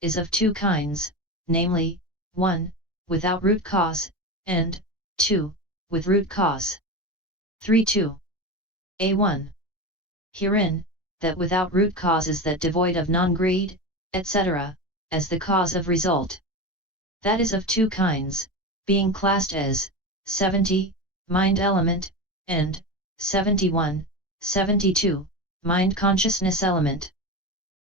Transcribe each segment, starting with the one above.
is of two kinds, namely, 1. Without root cause, and 2. With root cause. 3.2. A1. Herein, that without root cause is that devoid of non-greed, etc., as the cause of result. That is of two kinds, being classed as 70, mind element, and 71, 72, mind consciousness element.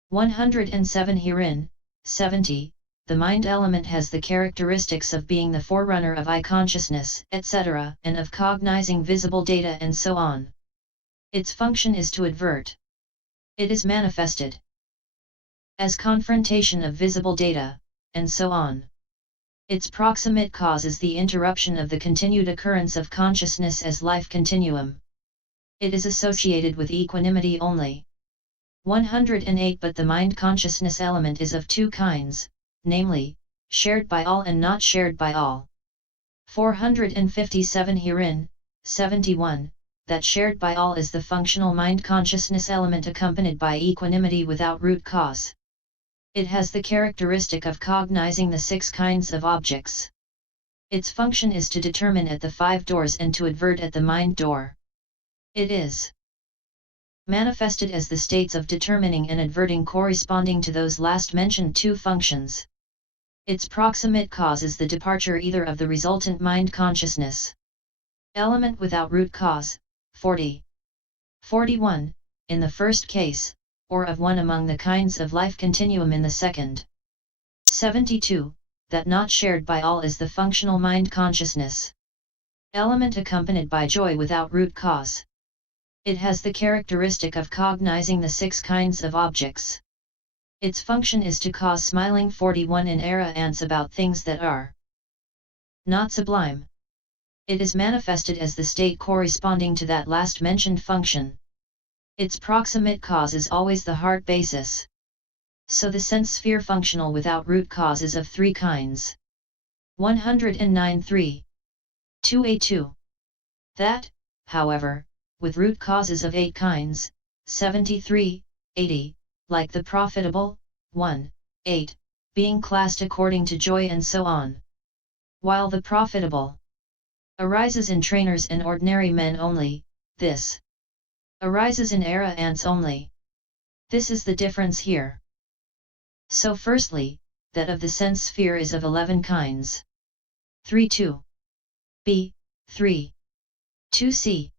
107 Herein, 70, the mind element has the characteristics of being the forerunner of I consciousness, etc., and of cognizing visible data and so on. Its function is to advert. It is manifested as confrontation of visible data, and so on. Its proximate cause is the interruption of the continued occurrence of consciousness as life continuum. It is associated with equanimity only. 108 But the mind consciousness element is of two kinds, namely, shared by all and not shared by all. 457 Herein, 71, that shared by all is the functional mind consciousness element accompanied by equanimity without root cause. It has the characteristic of cognizing the six kinds of objects. Its function is to determine at the five doors and to advert at the mind door. It is manifested as the states of determining and adverting corresponding to those last mentioned two functions. Its proximate cause is the departure either of the resultant mind consciousness element without root cause, 40. 41, in the first case, or of one among the kinds of life continuum in the second. 72, that not shared by all is the functional mind consciousness element accompanied by joy without root cause. It has the characteristic of cognizing the six kinds of objects. Its function is to cause smiling. 41 in Arahants about things that are not sublime. It is manifested as the state corresponding to that last mentioned function. Its proximate cause is always the heart basis. So the sense sphere functional without root cause is of three kinds. 109.3. 2a2. That, however, with root causes of 8 kinds, 73, 80, like the profitable, 1, 8, being classed according to joy and so on. While the profitable arises in trainers and ordinary men only, this arises in Arahants only. This is the difference here. So firstly, that of the sense sphere is of 11 kinds. 3.2. b. 3. 2c.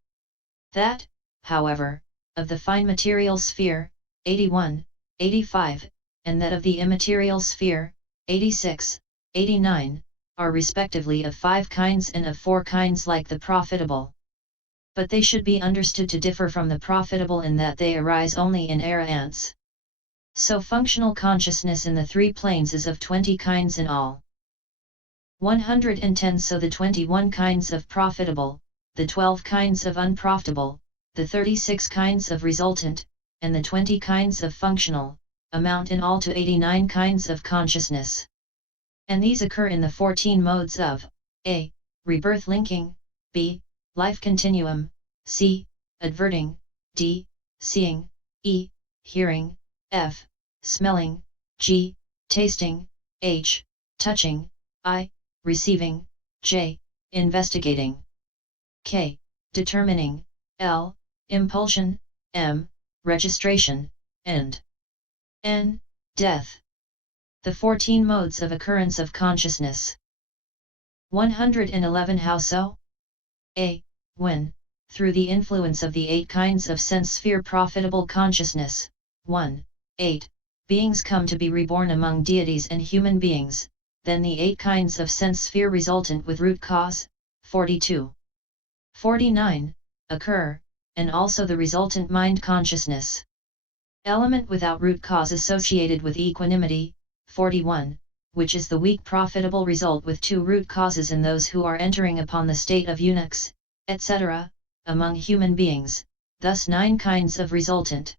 That, however, of the fine material sphere, 81, 85, and that of the immaterial sphere, 86, 89, are respectively of 5 kinds and of 4 kinds like the profitable. But they should be understood to differ from the profitable in that they arise only in Arahants. So functional consciousness in the 3 planes is of 20 kinds in all. 110 So the 21 kinds of profitable, the 12 kinds of unprofitable, the 36 kinds of resultant, and the 20 kinds of functional, amount in all to 89 kinds of consciousness. And these occur in the 14 modes of a. Rebirth linking, b. Life continuum, c. Adverting, d. Seeing, e. Hearing, f. Smelling, g. Tasting, h. Touching, I. Receiving, j. Investigating, k. Determining, l. Impulsion, m. Registration, and n. Death. The 14 modes of occurrence of consciousness. 111 How so? A. When, through the influence of the 8 kinds of sense sphere profitable consciousness, 1. 8, beings come to be reborn among deities and human beings, then the 8 kinds of sense sphere resultant with root cause, 42. 49, occur, and also the resultant mind consciousness element without root cause associated with equanimity, 41, which is the weak profitable result with 2 root causes in those who are entering upon the state of eunuchs, etc., among human beings, thus 9 kinds of resultant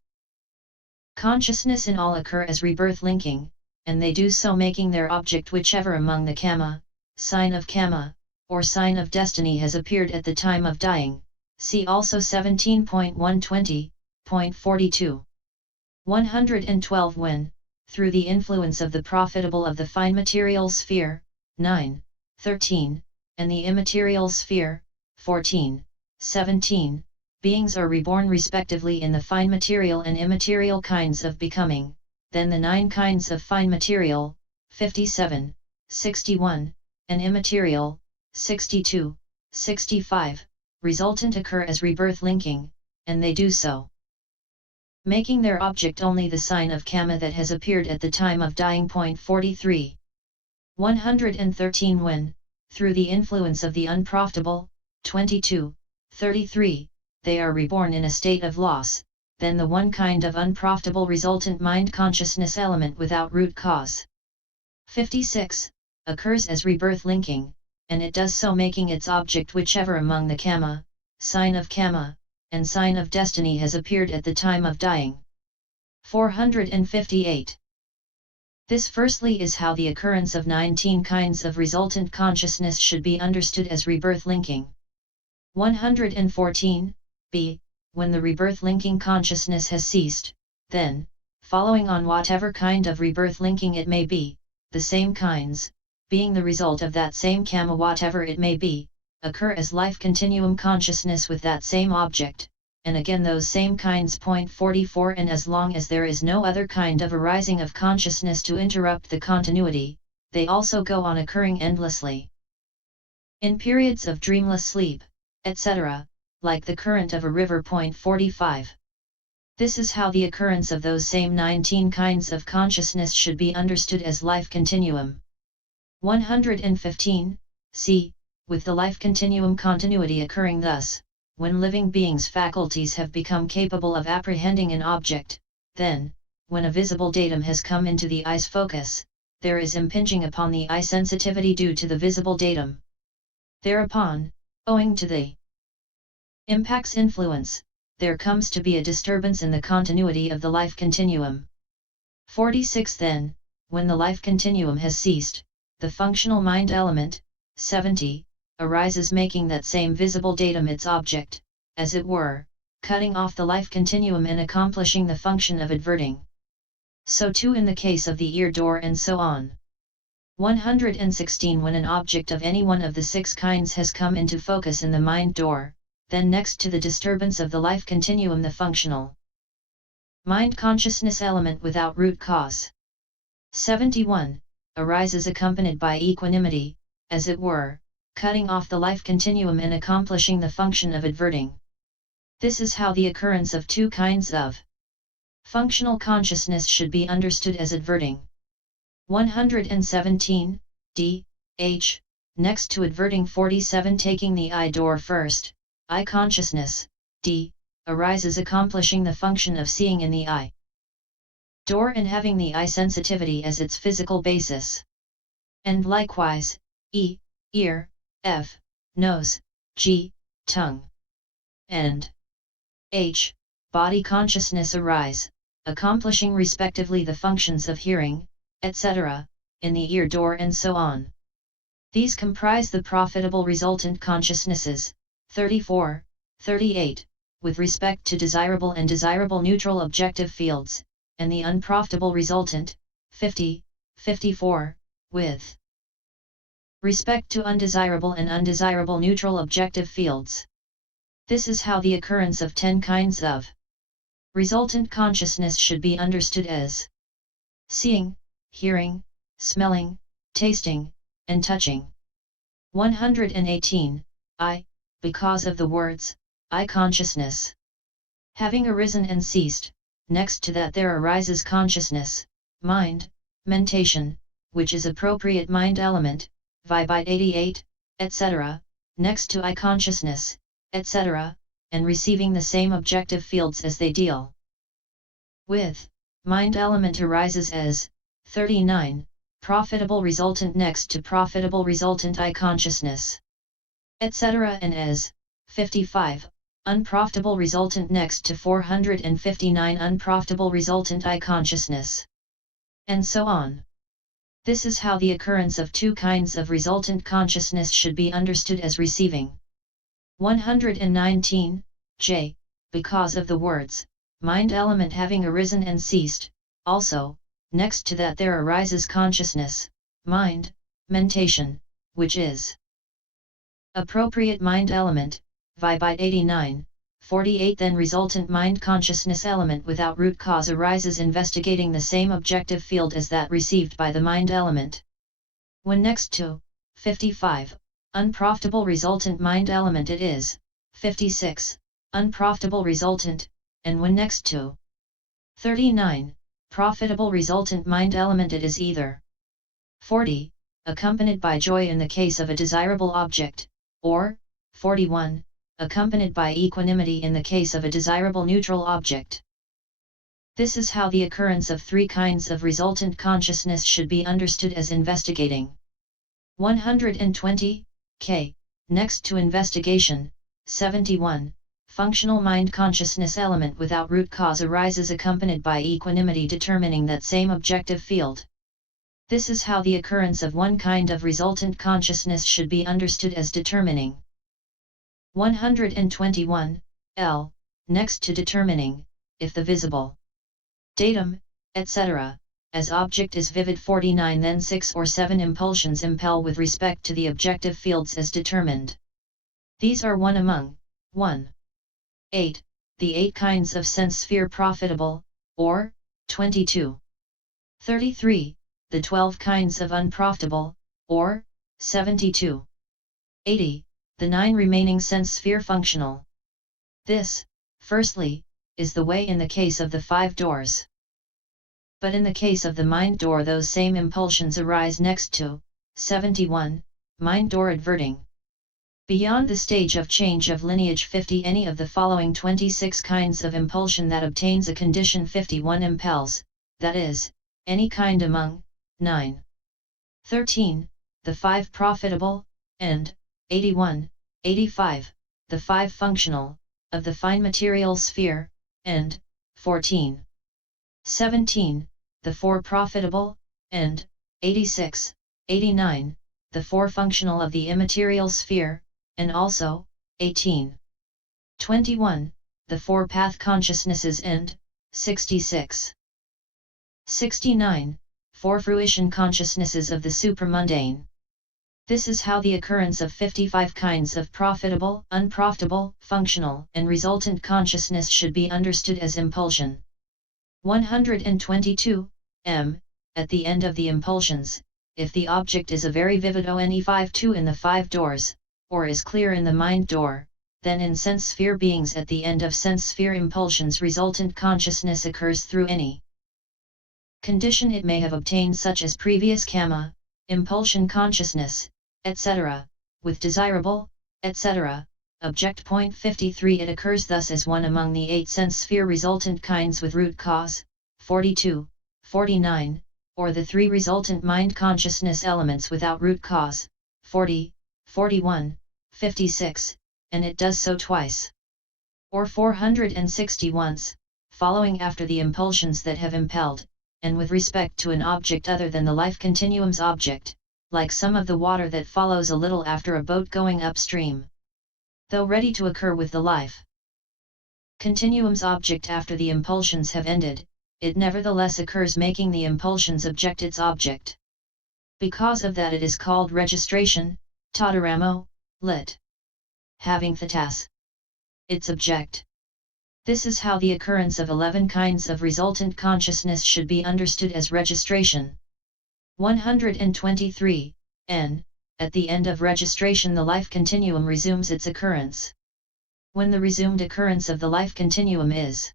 consciousness in all occur as rebirth linking, and they do so making their object whichever among the karma, sign of karma, or sign of destiny has appeared at the time of dying. See also 17.120.42. 112 When, through the influence of the profitable of the fine material sphere, 9, 13, and the immaterial sphere, 14, 17, beings are reborn respectively in the fine material and immaterial kinds of becoming, then the 9 kinds of fine material, 57, 61, and immaterial, 62, 65, resultant occur as rebirth linking, and they do so, making their object only the sign of karma that has appeared at the time of dying. 43. 113 When, through the influence of the unprofitable, 22, 33, they are reborn in a state of loss, then the one kind of unprofitable resultant mind consciousness element without root cause, 56, occurs as rebirth linking, and it does so making its object whichever among the karma, sign of karma, and sign of destiny has appeared at the time of dying. 458. This firstly is how the occurrence of 19 kinds of resultant consciousness should be understood as rebirth linking. 114, b. When the rebirth linking consciousness has ceased, then, following on whatever kind of rebirth linking it may be, the same kinds, being the result of that same karma whatever it may be, occur as life-continuum consciousness with that same object, and again those same kinds. 44 And as long as there is no other kind of arising of consciousness to interrupt the continuity, they also go on occurring endlessly. In periods of dreamless sleep, etc., like the current of a river. 45. This is how the occurrence of those same 19 kinds of consciousness should be understood as life continuum. 115, c. With the life continuum continuity occurring thus, when living beings' faculties have become capable of apprehending an object, then, when a visible datum has come into the eye's focus, there is impinging upon the eye sensitivity due to the visible datum. Thereupon, owing to the impact's influence, there comes to be a disturbance in the continuity of the life continuum. 46 Then, when the life continuum has ceased, the functional mind element, 70, arises making that same visible datum its object, as it were, cutting off the life continuum and accomplishing the function of adverting. So too in the case of the ear door and so on. 116 When an object of any one of the 6 kinds has come into focus in the mind door, then next to the disturbance of the life continuum the functional mind consciousness element without root cause, 71, arises accompanied by equanimity, as it were, cutting off the life continuum and accomplishing the function of adverting. This is how the occurrence of 2 kinds of functional consciousness should be understood as adverting. 117, d. h. Next to adverting. 47 Taking the eye door first, eye consciousness, d. arises accomplishing the function of seeing in the eye door and having the eye sensitivity as its physical basis. And likewise, e. ear, f. nose, g. tongue, and h. body consciousness arise, accomplishing respectively the functions of hearing, etc., in the ear door and so on. These comprise the profitable resultant consciousnesses, 34, 38, with respect to desirable and desirable neutral objective fields, and the unprofitable resultant, 50, 54, with respect to undesirable and undesirable neutral objective fields. This is how the occurrence of 10 kinds of resultant consciousness should be understood as seeing, hearing, smelling, tasting, and touching. 118, I, because of the words, I consciousness. Having arisen and ceased, next to that there arises consciousness, mind, mentation, which is appropriate mind element, vibite 88, etc., next to I consciousness, etc., and receiving the same objective fields as they deal with. Mind element arises as 39, profitable resultant next to profitable resultant I consciousness, etc., and as 55, unprofitable resultant next to 459 unprofitable resultant I consciousness, and so on. This is how the occurrence of 2 kinds of resultant consciousness should be understood as receiving. 119, j. Because of the words, mind element having arisen and ceased, also, next to that there arises consciousness, mind, mentation, which is appropriate mind element, Vibite 89, 48. Then resultant mind consciousness element without root cause arises investigating the same objective field as that received by the mind element. When next to 55, unprofitable resultant mind element it is 56, unprofitable resultant, and when next to 39, profitable resultant mind element it is either 40, accompanied by joy in the case of a desirable object, or 41, accompanied by equanimity in the case of a desirable neutral object. This is how the occurrence of three kinds of resultant consciousness should be understood as investigating. 120, k. Next to investigation, 71, functional mind consciousness element without root cause arises accompanied by equanimity determining that same objective field. This is how the occurrence of one kind of resultant consciousness should be understood as determining. 121, l. Next to determining, if the visible datum, etc., as object is vivid. 49. Then 6 or 7 impulsions impel with respect to the objective fields as determined. These are one among 1. 8, the 8 kinds of sense sphere profitable, or 22. 33, the 12 kinds of unprofitable, or 72. 80, the 9 remaining sense sphere functional. This, firstly, is the way in the case of the 5 doors. But in the case of the mind door those same impulsions arise next to 71, mind door adverting. Beyond the stage of change of lineage 50 any of the following 26 kinds of impulsion that obtains a condition 51 impels, that is, any kind among 9. 13, the 5 profitable, and 81, 85, the 5 functional, of the fine material sphere, and 14. 17, the 4 profitable, and 86, 89, the 4 functional of the immaterial sphere, and also 18. 21, the 4 path consciousnesses, and 66. 69, 4 fruition consciousnesses of the supramundane. This is how the occurrence of 55 kinds of profitable, unprofitable, functional, and resultant consciousness should be understood as impulsion. 122, m. At the end of the impulsions, if the object is a very vivid one-5-2 in the 5 doors, or is clear in the mind door, then in sense sphere beings at the end of sense sphere impulsions resultant consciousness occurs through any condition it may have obtained, such as previous karma, impulsion consciousness, etc., with desirable, etc., object. 53 It occurs thus as one among the 8 sense sphere resultant kinds with root cause, 42, 49, or the 3 resultant mind consciousness elements without root cause, 40, 41, 56, and it does so twice, or 460 once, following after the impulsions that have impelled, and with respect to an object other than the life continuum's object, like some of the water that follows a little after a boat going upstream. Though ready to occur with the life continuum's object after the impulsions have ended, it nevertheless occurs making the impulsions object its object. Because of that it is called registration, tadaramo, lit. Having thetas, its object. This is how the occurrence of 11 kinds of resultant consciousness should be understood as registration. 123, n. At the end of registration the life continuum resumes its occurrence. When the resumed occurrence of the life continuum is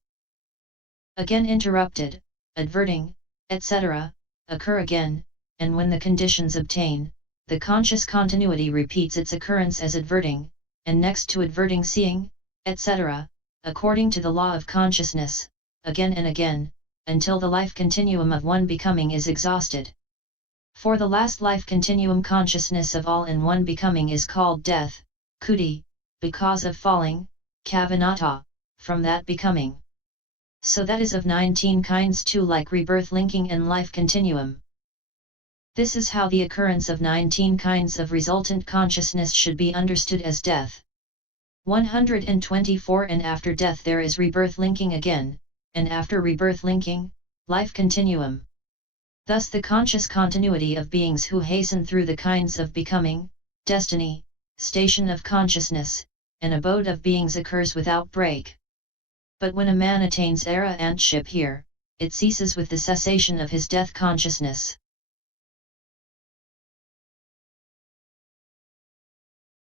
again interrupted, adverting, etc., occur again, and when the conditions obtain, the conscious continuity repeats its occurrence as adverting, and next to adverting seeing, etc., according to the law of consciousness, again and again, until the life continuum of one becoming is exhausted. For the last life continuum consciousness of all in one becoming is called death, kuti, because of falling, kavanata, from that becoming. So that is of 19 kinds too, like rebirth linking and life continuum. This is how the occurrence of 19 kinds of resultant consciousness should be understood as death. 124 And after death there is rebirth linking again, and after rebirth linking, life continuum. Thus the conscious continuity of beings who hasten through the kinds of becoming, destiny, station of consciousness, and abode of beings occurs without break. But when a man attains Arahantship here, it ceases with the cessation of his death consciousness.